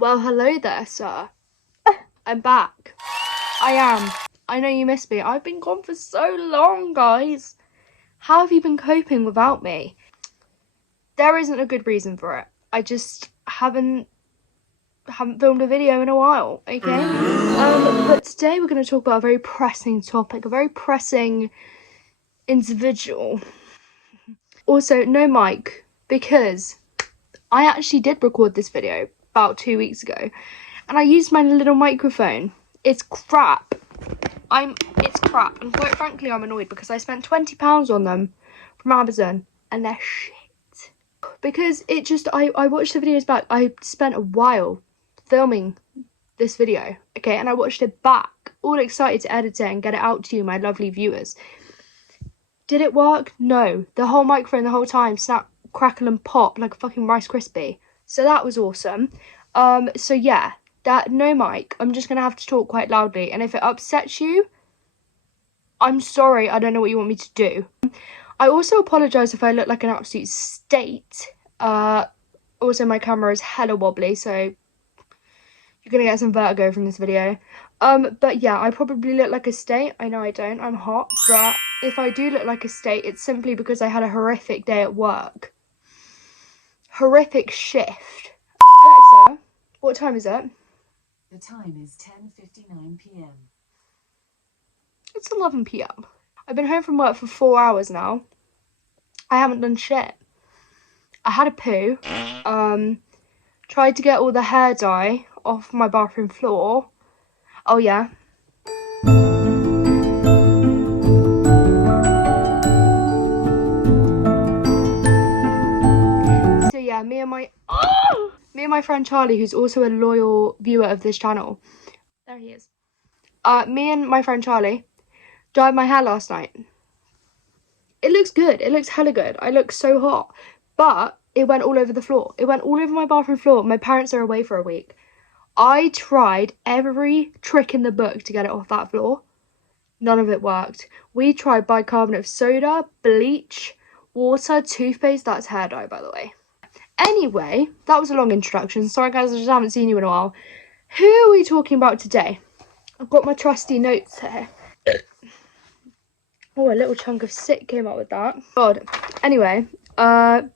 Well, hello there, sir. I'm back. I am. I know you missed me. I've been gone for so long, guys. How have you been coping without me? There isn't a good reason for it. I just haven't filmed a video in a while, okay? But today we're going to talk about a very pressing topic, a very pressing individual. Also, no mic, because I actually did record this video about 2 weeks ago, and I used my little microphone. It's crap. It's crap, and quite frankly, I'm annoyed because I spent £20 on them from Amazon, and they're shit. Because it just, I watched the videos back. I spent a while filming this video, okay, and I watched it back, all excited to edit it and get it out to you, my lovely viewers. Did it work? No. The whole microphone the whole time snap, crackle and pop like a fucking Rice Krispie. So that was awesome. So yeah, that no mic, I'm just gonna have to talk quite loudly, and if it upsets you, I'm sorry, I don't know what you want me to do. I also apologise if I look like an absolute state. Also my camera is hella wobbly, so you're gonna get some vertigo from this video. But yeah, I probably look like a state. I know I don't, I'm hot, but if I do look like a state, it's simply because I had a horrific day at work. Horrific shift. Alexa, what time is it? The time is 10:59 p.m. It's 11 p.m. I've been home from work for 4 hours now. I haven't done shit. I had a poo. Tried to get all the hair dye off my bathroom floor. Oh yeah. So yeah, me and my friend Charlie, who's also a loyal viewer of this channel. There he is. Me and my friend Charlie dyed my hair last night. It looks good. It looks hella good. I look so hot. But it went all over the floor. It went all over my bathroom floor. My parents are away for a week. I tried every trick in the book to get it off that floor. None of it worked. We tried bicarbonate of soda, bleach, water, toothpaste. That's hair dye, by the way. Anyway, that was a long introduction. Sorry guys, I just haven't seen you in a while. Who are we talking about today? I've got my trusty notes here. Oh, a little chunk of sick came up with that. God. Anyway, Alexandra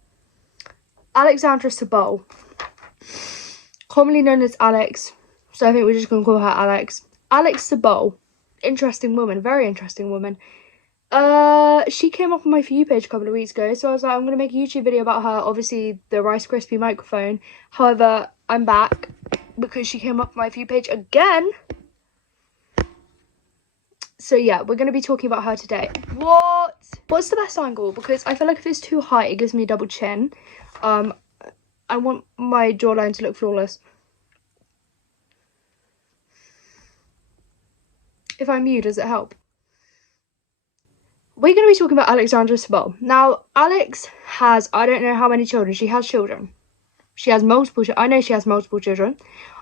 Sabol, commonly known as Alex, so I think we're just going to call her Alex. Alex Sabol, interesting woman, very interesting woman. She came up on my For You page a couple of weeks ago, so I was like, I'm going to make a YouTube video about her, obviously the Rice Krispie microphone. However, I'm back because she came up on my For You page again. So yeah, we're going to be talking about her today. What's the best angle? Because I feel like if it's too high, it gives me a double chin. I want my jawline to look flawless. If I mute, does it help? We're going to be talking about Alexandra Sabol. Now, Alex has, I don't know how many children. She has children. She has multiple. I know she has multiple children.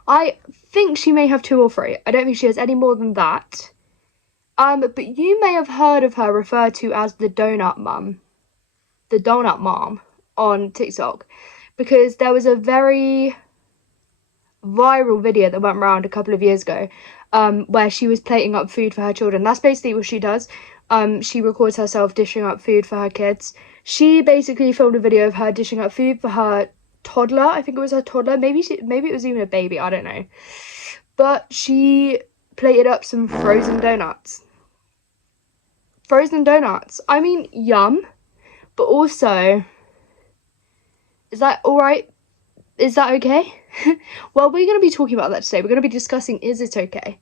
I think she may have 2 or 3. I don't think she has any more than that. But you may have heard of her referred to as the donut mum. The donut mom on TikTok. Because there was a very viral video that went around a couple of years ago. Where she was plating up food for her children. That's basically what she does. She records herself dishing up food for her kids. She basically filmed a video of her dishing up food for her toddler. I think it was her toddler. Maybe it was even a baby. I don't know. But she plated up some frozen donuts. Frozen donuts. I mean, yum. But also, is that alright? Is that okay? Well, we're going to be talking about that today. We're going to be discussing, is it okay?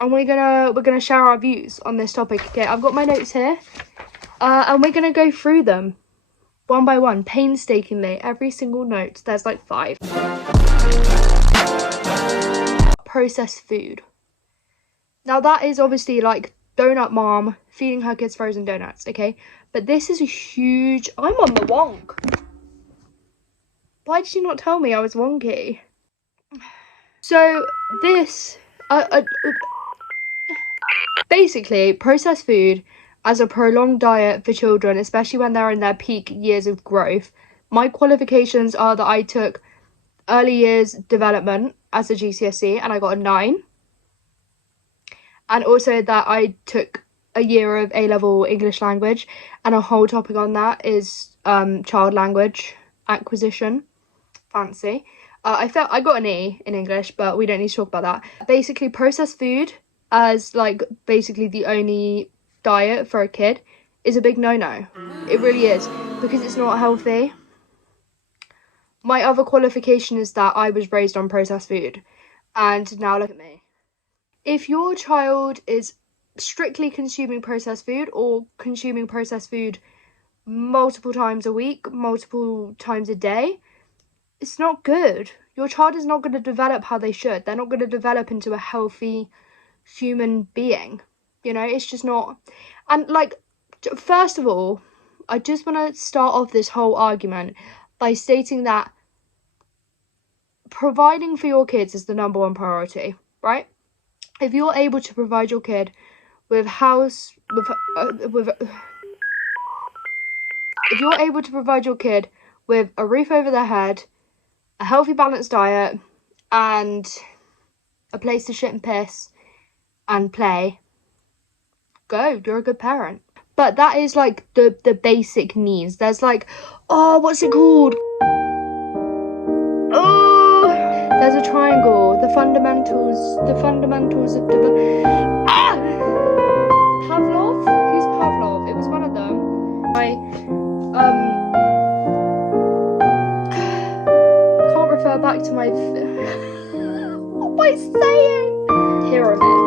And we're gonna share our views on this topic. Okay, I've got my notes here, and we're gonna go through them one by one, painstakingly. Every single note. There's like 5. Processed food. Now that is obviously like donut mom feeding her kids frozen donuts. Okay, but this is a huge. I'm on the wonk. Why did you not tell me I was wonky? So this. Basically, processed food as a prolonged diet for children, especially when they're in their peak years of growth. My qualifications are that I took early years development as a GCSE, and I got a 9. And also that I took a year of A-level English language, and a whole topic on that is child language acquisition. Fancy. I got an E in English, but we don't need to talk about that. Basically, processed food as like basically the only diet for a kid is a big no-no. It really is, because it's not healthy. My other qualification is that I was raised on processed food, and now look at me. If your child is strictly consuming processed food, or consuming processed food multiple times a week, multiple times a day, it's not good. Your child is not going to develop how they should. They're not going to develop into a healthy human being. You know, it's just not. And like, first of all, I just want to start off this whole argument by stating that providing for your kids is the number one priority, right? If you're able to provide your kid with if you're able to provide your kid with a roof over their head, a healthy balanced diet, and a place to shit and piss and play, go, you're a good parent. But that is like the basic needs. There's like, oh, what's it called? Oh, there's a triangle. The fundamentals of Pavlov? Who's Pavlov? It was one of them. I can't refer back to my what am I saying? Pyramid.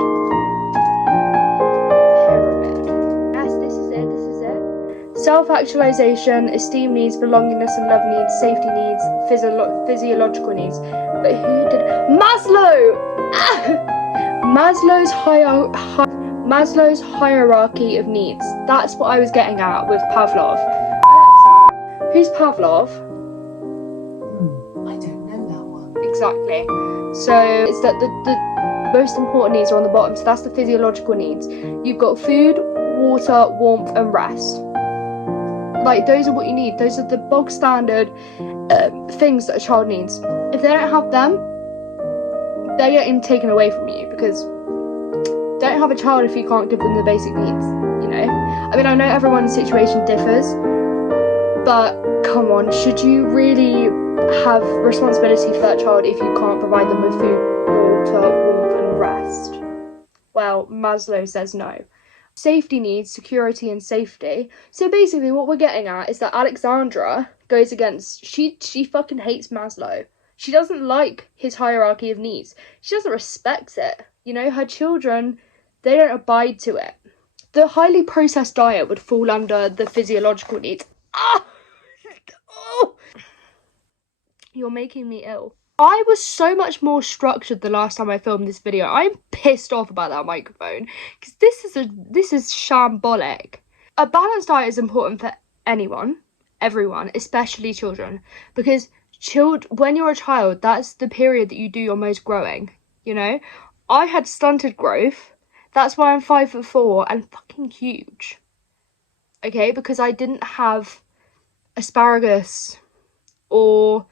Yes, this is it. Self-actualization, esteem needs, belongingness and love needs, safety needs, physiological needs. But who did Maslow? Maslow's hierarchy of needs. That's what I was getting at with Pavlov. Alexa, who's Pavlov? I don't know that one. Exactly. So it's that the most important needs are on the bottom. So that's the physiological needs. You've got food, water, warmth, and rest. Like, those are what you need. Those are the bog standard things that a child needs. If they don't have them, they're getting taken away from you, because don't have a child if you can't give them the basic needs, you know? I mean, I know everyone's situation differs, but come on, should you really have responsibility for that child if you can't provide them with food, water, warmth, and rest? Well, Maslow says no. Safety needs, security and safety. So basically what we're getting at is that Alexandra goes against, she fucking hates Maslow. She doesn't like his hierarchy of needs. She doesn't respect it. You know, her children, they don't abide to it. The highly processed diet would fall under the physiological needs. Oh! You're making me ill. I was so much more structured the last time I filmed this video. I'm pissed off about that microphone, because this is shambolic. A balanced diet is important for everyone, especially children, because when you're a child, that's the period that you do your most growing, you know? I had stunted growth. That's why I'm 5'4" and fucking huge. Okay, because I didn't have asparagus, or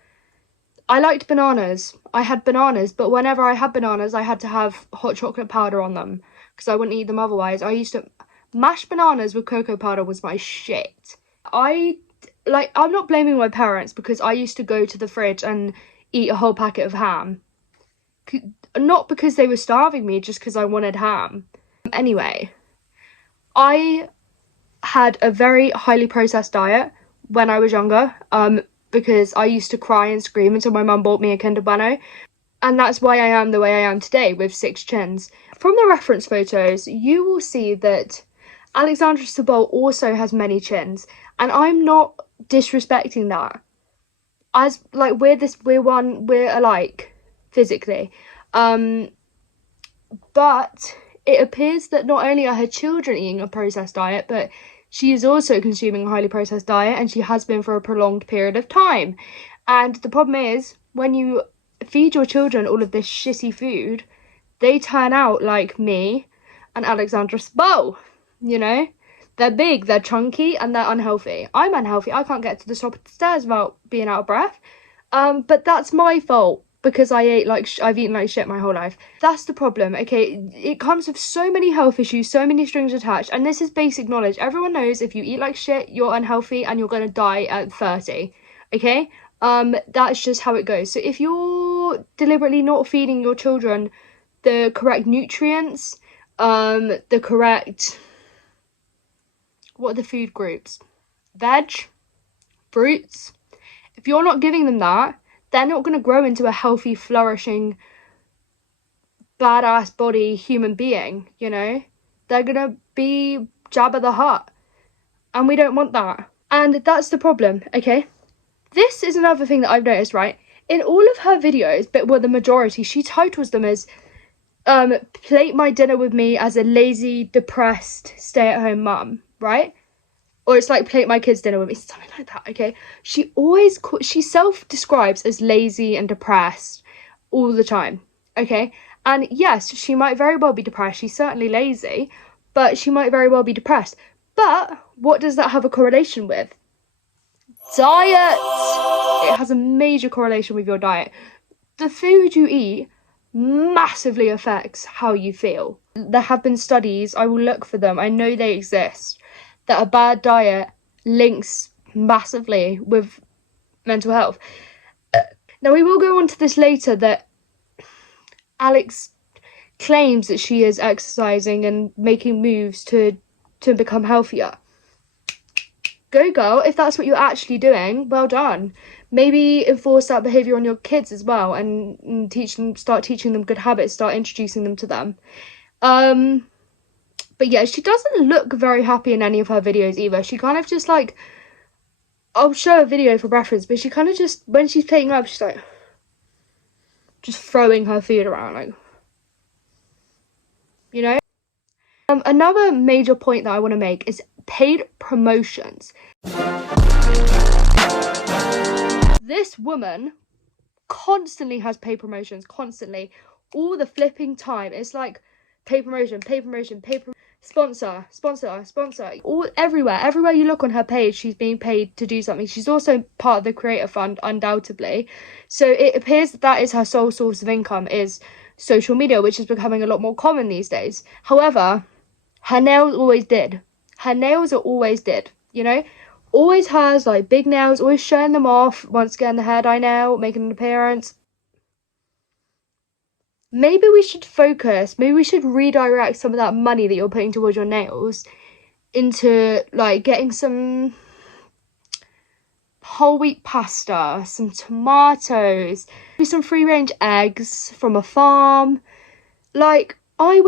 I liked bananas. I had bananas, but whenever I had bananas, I had to have hot chocolate powder on them, because I wouldn't eat them otherwise. I used to mash bananas with cocoa powder was my shit. I'm not blaming my parents, because I used to go to the fridge and eat a whole packet of ham. Not because they were starving me, just because I wanted ham. Anyway, I had a very highly processed diet when I was younger, because I used to cry and scream until my mum bought me a Kinder Bueno. And that's why I am the way I am today, with 6 chins. From the reference photos, you will see that Alexandra Sabol also has many chins, and I'm not disrespecting that. As like we're alike physically. But it appears that not only are her children eating a processed diet, but she is also consuming a highly processed diet, and she has been for a prolonged period of time. And the problem is, when you feed your children all of this shitty food, they turn out like me and Alexandra Sabol, you know? They're big, they're chunky, and they're unhealthy. I'm unhealthy. I can't get to the top of the stairs without being out of breath. But that's my fault because I've eaten like shit my whole life. That's the problem, okay? It comes with so many health issues, so many strings attached, and this is basic knowledge. Everyone knows if you eat like shit, you're unhealthy and you're gonna die at 30, okay? That's just how it goes. So if you're deliberately not feeding your children the correct nutrients, the correct, what are the food groups? Veg, fruits. If you're not giving them that, they're not going to grow into a healthy, flourishing, badass body human being, you know? They're going to be Jabba the Hutt. And we don't want that. And that's the problem, okay? This is another thing that I've noticed, right? In all of her videos, but well, the majority, she titles them as plate my dinner with me as a lazy, depressed, stay-at-home mum, right? Or it's like plate my kids' dinner with me, something like that, okay? She self-describes as lazy and depressed all the time, okay? And yes, she might very well be depressed. She's certainly lazy, but she might very well be depressed. But what does that have a correlation with? Diet! It has a major correlation with your diet. The food you eat massively affects how you feel. There have been studies, I will look for them, I know they exist, that a bad diet links massively with mental health. Now, we will go on to this later, that Alex claims that she is exercising and making moves to become healthier. Go girl, if that's what you're actually doing, well done. Maybe enforce that behaviour on your kids as well and start teaching them good habits, start introducing them to them. But yeah, she doesn't look very happy in any of her videos either. She kind of just like, I'll show a video for reference, but she kind of just, when she's playing up, she's like, just throwing her food around, like, you know? Another major point that I want to make is paid promotions. This woman constantly has paid promotions, constantly. All the flipping time. It's like, paid promotion, sponsor, all everywhere you look on her page, she's being paid to do something. She's also part of the creator fund, undoubtedly, so it appears that is her sole source of income, is social media, which is becoming a lot more common these days. However, her nails always did, you know, always has like big nails, always showing them off. Once again, the hair dye nail making an appearance. Maybe we should redirect some of that money that you're putting towards your nails into like getting some whole wheat pasta, some tomatoes, maybe some free range eggs from a farm. Like, I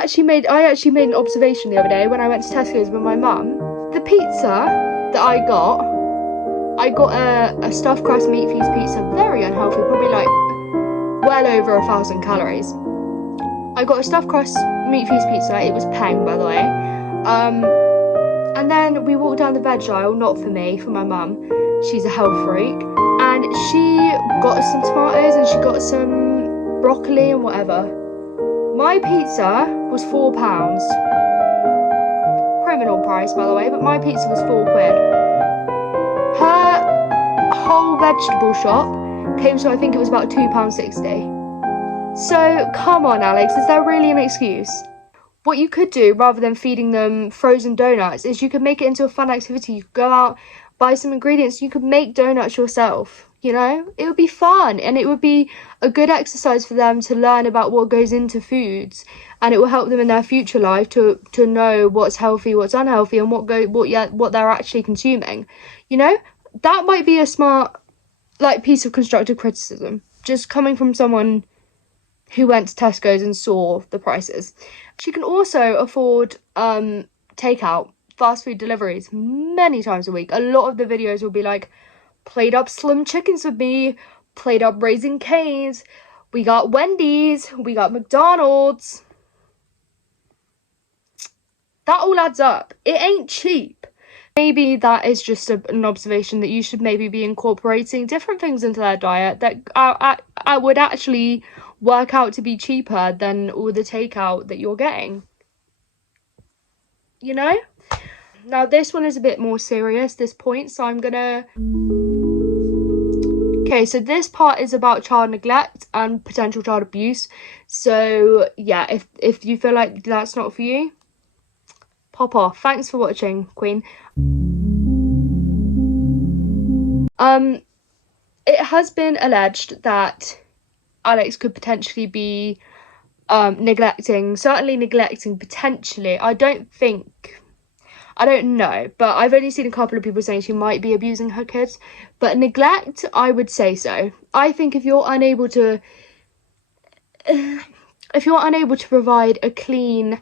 actually made an observation the other day when I went to Tesco's with my mum. The pizza that I got a stuffed crust meat feast pizza, very unhealthy, probably like well over 1,000 calories. I got a stuffed crust meat feast pizza. It was peng, by the way. And then we walked down the veg aisle, not for me, for my mum. She's a health freak. And she got some tomatoes and she got some broccoli and whatever. My pizza was £4. Criminal price, by the way, but my pizza was £4. Her whole vegetable shop came to, I think it was about £2.60. So come on, Alex, is that really an excuse? What you could do, rather than feeding them frozen donuts, is you could make it into a fun activity. You could go out, buy some ingredients, you could make donuts yourself, you know? It would be fun, and it would be a good exercise for them to learn about what goes into foods, and it will help them in their future life to know what's healthy, what's unhealthy, and what they're actually consuming. You know? That might be a smart like piece of constructive criticism, just coming from someone who went to Tesco's and saw the prices. She can also afford takeout, fast food deliveries many times a week. A lot of the videos will be like, plate up slim chickens with me, plate up Raising Cane's, we got Wendy's, we got McDonald's. That all adds up. It ain't cheap. Maybe that is just an observation that you should maybe be incorporating different things into their diet that would actually work out to be cheaper than all the takeout that you're getting. You know? Now, this one is a bit more serious, this point, so I'm gonna Okay, so this part is about child neglect and potential child abuse. So yeah, if you feel like that's not for you, pop off. Thanks for watching, Queen. It has been alleged that Alex could potentially be certainly neglecting potentially. I don't know, but I've only seen a couple of people saying she might be abusing her kids. But neglect, I would say so. I think if you're unable to provide a clean,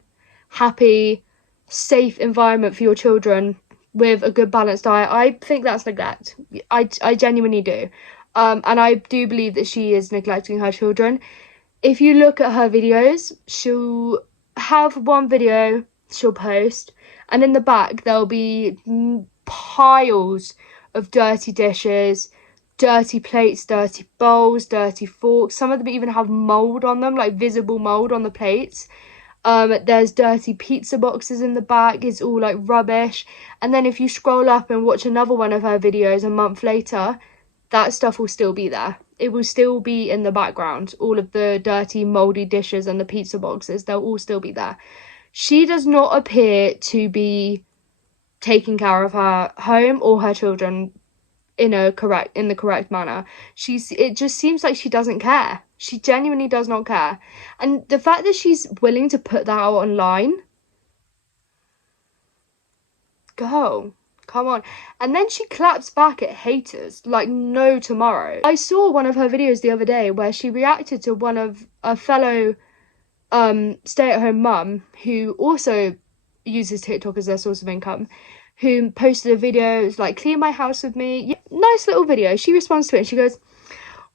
happy, safe environment for your children with a good balanced diet, I think that's neglect. I genuinely do. And I do believe that she is neglecting her children. If you look at her videos, she'll have one video she'll post, and in the back there'll be piles of dirty dishes, dirty plates, dirty bowls, dirty forks. Some of them even have mold on them, like visible mold on the plates. There's dirty pizza boxes in the back. It's all like rubbish. And then if you scroll up and watch another one of her videos a month later, that stuff will still be there. It will still be in the background. All of the dirty, moldy dishes and the pizza boxes, they'll all still be there. She does not appear to be taking care of her home or her children in the correct manner. It just seems like she doesn't care. She genuinely does not care. And the fact that she's willing to put that out online, go. Come on. And then she claps back at haters like no tomorrow. I saw one of her videos the other day where she reacted to one of a fellow stay-at-home mum who also uses TikTok as their source of income, who posted a video, like, clean my house with me. Yeah, nice little video. She responds to it and she goes,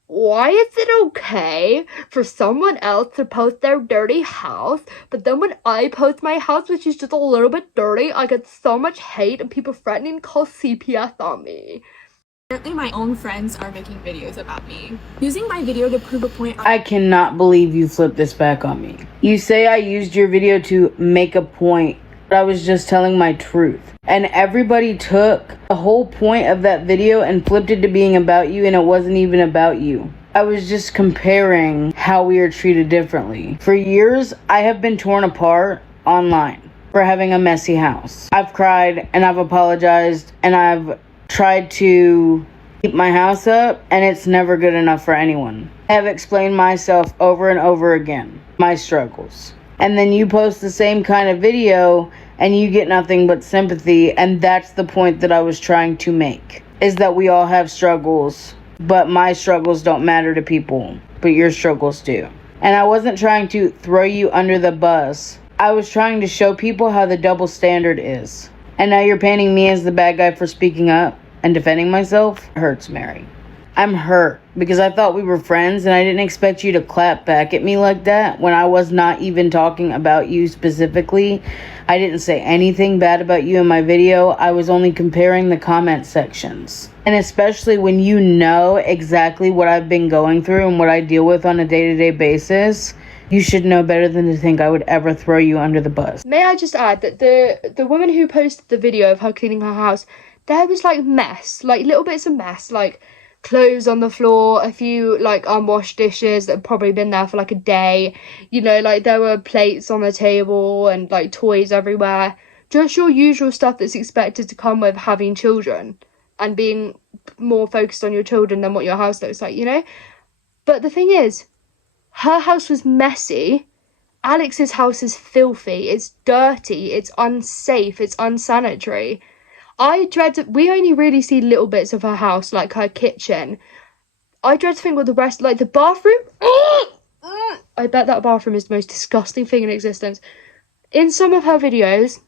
why is it okay for someone else to post their dirty house, but then when I post my house, which is just a little bit dirty, I get so much hate and people threatening to call CPS on me? Apparently my own friends are making videos about me, using my video to prove a point. I cannot believe you flipped this back on me. You say I used your video to make a point, but I was just telling my truth. And everybody took the whole point of that video and flipped it to being about you, and it wasn't even about you. I was just comparing how we are treated differently. For years, I have been torn apart online for having a messy house. I've cried and I've apologized and I've tried to keep my house up, and it's never good enough for anyone. I have explained myself over and over again, my struggles. And then you post the same kind of video and you get nothing but sympathy, and that's the point that I was trying to make, is that we all have struggles, but my struggles don't matter to people, but your struggles do. And I wasn't trying to throw you under the bus. I was trying to show people how the double standard is. And now you're painting me as the bad guy for speaking up and defending myself. It hurts, Mary. I'm hurt because I thought we were friends and I didn't expect you to clap back at me like that when I was not even talking about you specifically. I didn't say anything bad about you in my video. I was only comparing the comment sections. And especially when you know exactly what I've been going through and what I deal with on a day-to-day basis, you should know better than to think I would ever throw you under the bus. May I just add that the woman who posted the video of her cleaning her house, there was like mess, like little bits of mess, like clothes on the floor, a few like unwashed dishes that had probably been there for like a day, you know, like there were plates on the table and like toys everywhere. Just your usual stuff that's expected to come with having children and being more focused on your children than what your house looks like, you know? But the thing is, her house was messy. Alex's house is filthy, it's dirty, it's unsafe, it's unsanitary. We only really see little bits of her house, like her kitchen. I dread to think what the rest, like the bathroom. I bet that bathroom is the most disgusting thing in existence. In some of her videos,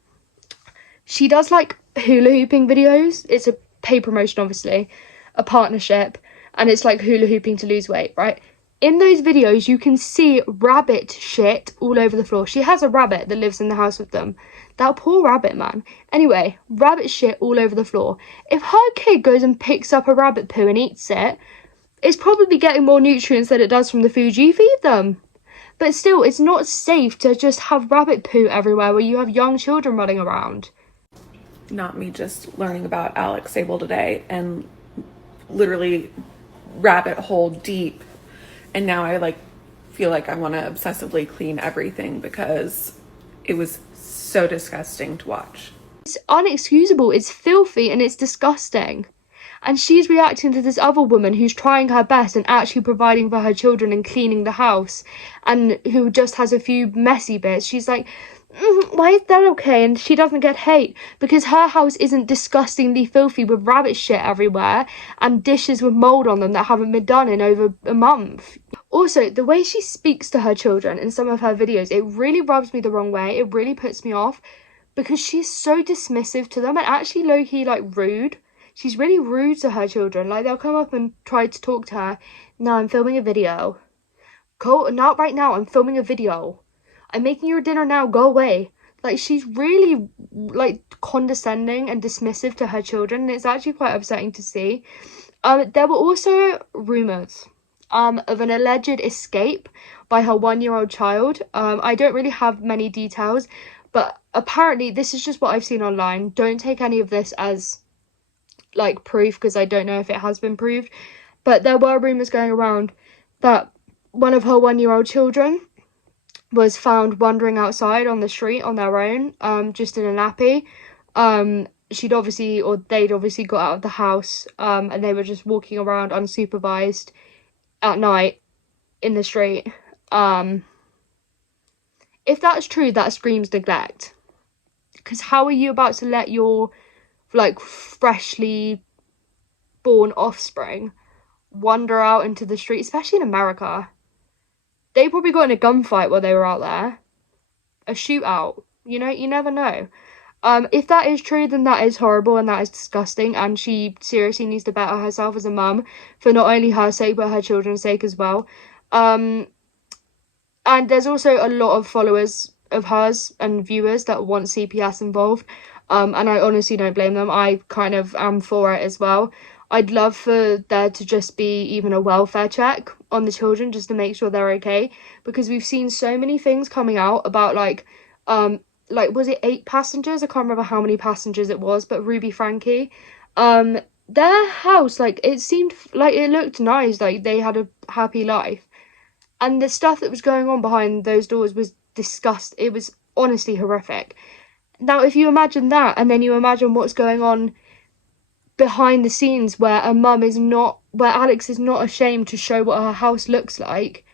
she does like hula hooping videos. It's a paid promotion, obviously, a partnership, and it's like hula hooping to lose weight, right? In those videos, you can see rabbit shit all over the floor. She has a rabbit that lives in the house with them. That poor rabbit, man. Anyway, rabbit shit all over the floor. If her kid goes and picks up a rabbit poo and eats it, it's probably getting more nutrients than it does from the food you feed them. But still, it's not safe to just have rabbit poo everywhere where you have young children running around. Not me just learning about Alex Sable today and literally rabbit hole deep, and now I like feel like I want to obsessively clean everything because it was so disgusting to watch. It's unexcusable, it's filthy, and it's disgusting. And she's reacting to this other woman who's trying her best and actually providing for her children and cleaning the house, and who just has a few messy bits. She's like, why is that okay? And she doesn't get hate because her house isn't disgustingly filthy with rabbit shit everywhere and dishes with mold on them that haven't been done in over a month. Also, the way she speaks to her children in some of her videos, it really rubs me the wrong way. It really puts me off because she's so dismissive to them and actually low-key like rude. She's really rude to her children. Like, they'll come up and try to talk to her. No, I'm filming a video. Go, not right now, I'm filming a video. I'm making your dinner now, go away. Like, she's really, like, condescending and dismissive to her children, and it's actually quite upsetting to see. There were also rumours of an alleged escape by her 1-year-old child. I don't really have many details, but apparently this is just what I've seen online. Don't take any of this as like proof because I don't know if it has been proved, but there were rumours going around that one of her 1-year-old children was found wandering outside on the street on their own, just in a nappy. They'd obviously got out of the house, and they were just walking around unsupervised at night in the street. If that's true, that screams neglect, because how are you about to let your like freshly born offspring wander out into the street, especially in America? They probably got in a gunfight while they were out there, a shootout, you know, you never know. If that is true, then that is horrible and that is disgusting, and she seriously needs to better herself as a mum for not only her sake but her children's sake as well. And there's also a lot of followers of hers and viewers that want CPS involved. And I honestly don't blame them. I kind of am for it as well. I'd love for there to just be even a welfare check on the children just to make sure they're okay, because we've seen so many things coming out about like was it 8 passengers? I can't remember how many passengers it was, but Ruby Frankie, their house, like, it seemed like it looked nice, like they had a happy life, and the stuff that was going on behind those doors was disgusting. It was honestly horrific. Now, if you imagine that, and then you imagine what's going on behind the scenes where Alex is not ashamed to show what her house looks like,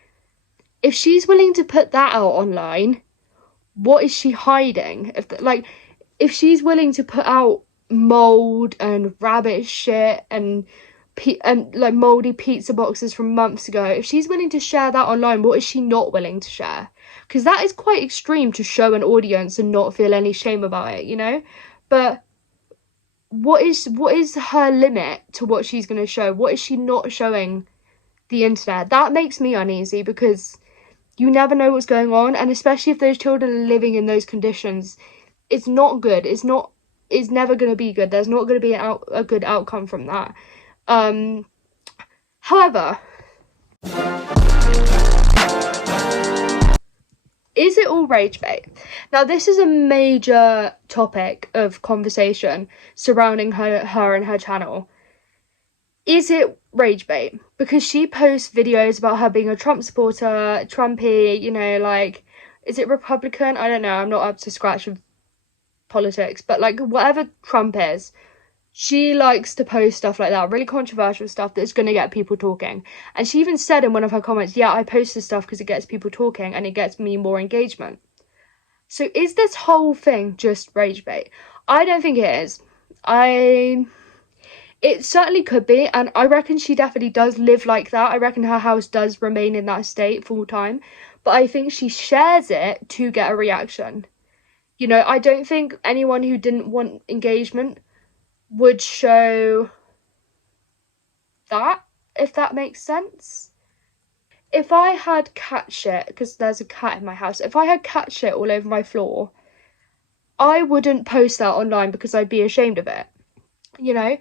if she's willing to put that out online, what is she hiding? If she's willing to put out mold and rabbit shit and like moldy pizza boxes from months ago, if she's willing to share that online, what is she not willing to share? Because that is quite extreme to show an audience and not feel any shame about it, you know? But what is her limit to what she's going to show? What is she not showing the internet? That makes me uneasy, because you never know what's going on, and especially if those children are living in those conditions, it's not good. It's never going to be good. There's not going to be a good outcome from that. However, is it all rage bait? Now, this is a major topic of conversation surrounding her and her channel. Is it rage bait? Because she posts videos about her being a Trump supporter, Trumpy, you know, like, is it Republican? I don't know, I'm not up to scratch with politics, but like, whatever Trump is, she likes to post stuff like that, really controversial stuff that's going to get people talking. And she even said in one of her comments, yeah, I post this stuff because it gets people talking and it gets me more engagement. So is this whole thing just rage bait? I don't think it is. It certainly could be, and I reckon she definitely does live like that. I reckon her house does remain in that state full time, but I think she shares it to get a reaction. You know, I don't think anyone who didn't want engagement would show that, if that makes sense. If I had cat shit, because there's a cat in my house, if I had cat shit all over my floor, I wouldn't post that online because I'd be ashamed of it. You know,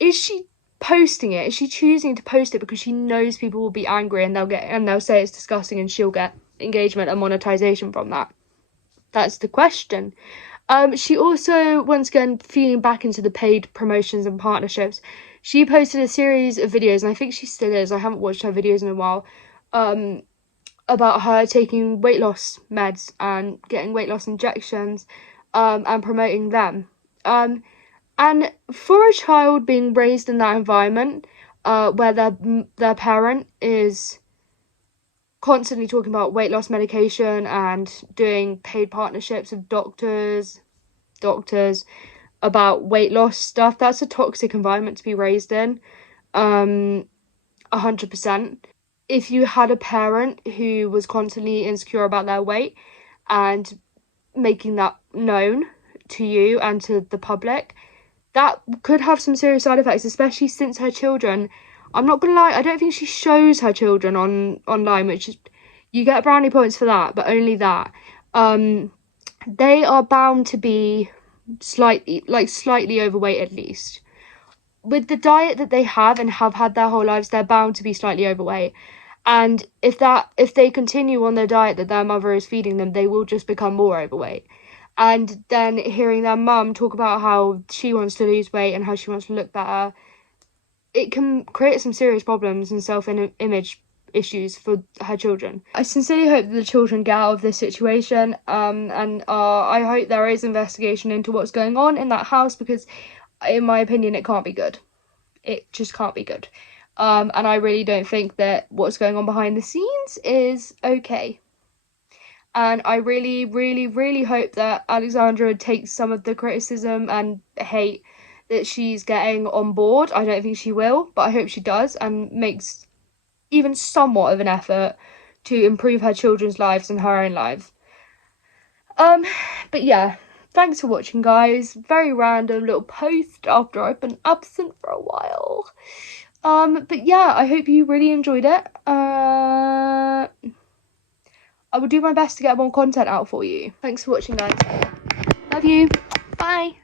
is she posting it? Is she choosing to post it because she knows people will be angry and they'll say it's disgusting and she'll get engagement and monetization from that? That's the question. She also, once again, feeding back into the paid promotions and partnerships, She posted a series of videos, and I think she still is, I haven't watched her videos in a while, about her taking weight loss meds and getting weight loss injections, and promoting them. And for a child being raised in that environment, where their parent is constantly talking about weight loss medication and doing paid partnerships with doctors about weight loss stuff, that's a toxic environment to be raised in. 100%. If you had a parent who was constantly insecure about their weight and making that known to you and to the public, that could have some serious side effects, especially since her children, I'm not gonna lie, I don't think she shows her children online, which is, you get brownie points for that, but only that. They are bound to be slightly overweight, at least. With the diet that they have and have had their whole lives, they're bound to be slightly overweight. And if they continue on their diet that their mother is feeding them, they will just become more overweight. And then hearing their mum talk about how she wants to lose weight and how she wants to look better, it can create some serious problems and self-image issues for her children. I sincerely hope that the children get out of this situation, and I hope there is investigation into what's going on in that house, because in my opinion it can't be good. It just can't be good. And I really don't think that what's going on behind the scenes is okay. And I really, really, really hope that Alexandra takes some of the criticism and hate that she's getting on board. I don't think she will, but I hope she does and makes even somewhat of an effort to improve her children's lives and her own life. But yeah, thanks for watching, guys. Very random little post after I've been absent for a while. But yeah, I hope you really enjoyed it. I will do my best to get more content out for you. Thanks for watching, guys. Love you. Bye.